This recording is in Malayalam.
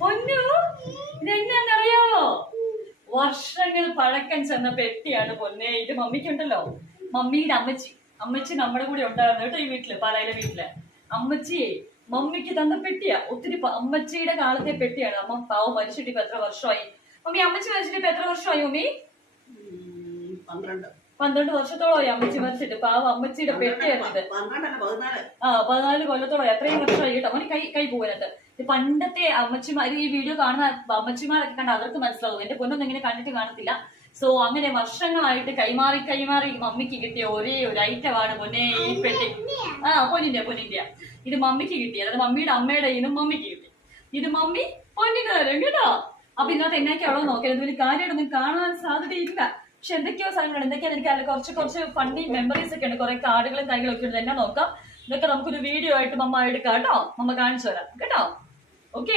പൊന്നു ഇതെന്നാന്നറിയാവോ? വർഷങ്ങൾ പഴക്കം ചെന്ന പെട്ടിയാണ് പൊന്നെ. ഇത് മമ്മിക്കുണ്ടല്ലോ, മമ്മിയുടെ അമ്മച്ചി നമ്മുടെ കൂടെ ഉണ്ടായിരുന്നു കേട്ടോ ഈ വീട്ടില്, പാലായിലെ വീട്ടില്. അമ്മച്ചിയെ മമ്മിക്ക് തന്ന പെട്ടിയാ. ഒത്തിരി അമ്മച്ചിയുടെ കാലത്തെ പെട്ടിയാണ്. അമ്മ പാവം മരിച്ചിട്ട് ഇപ്പൊ എത്ര വർഷമായി മമ്മി? അമ്മച്ചി മരിച്ചിട്ട് ഇപ്പൊ എത്ര വർഷമായി മമ്മി? 12 വർഷത്തോളമായി അമ്മച്ചി മരിച്ചിട്ട്. പാവം അമ്മച്ചിയുടെ പെട്ടിയായിരുന്നു ഇത്. 14 കൊല്ലത്തോളം, എത്രയും വർഷമായി കേട്ടോ. അവന് കൈ പോകാനത്ത്. പണ്ടത്തെ അമ്മച്ചിമാർ, ഈ വീഡിയോ കാണുന്ന അമ്മച്ചിമാരൊക്കെ കണ്ട അവർക്ക് മനസ്സിലാവും. എന്റെ പൊന്നൊന്നും ഇങ്ങനെ കണ്ടിട്ട് കാണത്തില്ല. സോ അങ്ങനെ വർഷങ്ങളായിട്ട് കൈമാറി മമ്മിക്ക് കിട്ടിയ ഒരേ ഒരു ഐറ്റമാണ് പൊന്നെ ഈ പെട്ടി. പൊന്നിന്റെ ഇത് മമ്മിക്ക് കിട്ടി. അതായത് മമ്മിയുടെ അമ്മയുടെ ഇനും മമ്മിക്ക് കിട്ടി. ഇത് മമ്മി പൊന്നിന് തരും കേട്ടോ. അപ്പൊ ഇതിനകത്ത് എന്നൊക്കെയാണോ നോക്കിയാൽ ഇതിൽ കാര്യമായിട്ടൊന്നും കാണാൻ സാധ്യതയില്ല. പക്ഷെ എന്തൊക്കെയോ സാധനങ്ങളുണ്ട്. എന്തൊക്കെയാണ് എനിക്ക് കുറച്ച് ഫണ്ണി മെമ്മറീസ് ഒക്കെ ഉണ്ട്. കുറെ കാർഡുകളും കാര്യങ്ങളൊക്കെ ഉണ്ട്. എന്നെ നോക്കാം. ഇതൊക്കെ നമുക്കൊരു വീഡിയോ ആയിട്ട് മമ്മ എടുക്കാം കേട്ടോ. മമ്മ കാണിച്ചു തരാം കേട്ടോ. ഓക്കെ.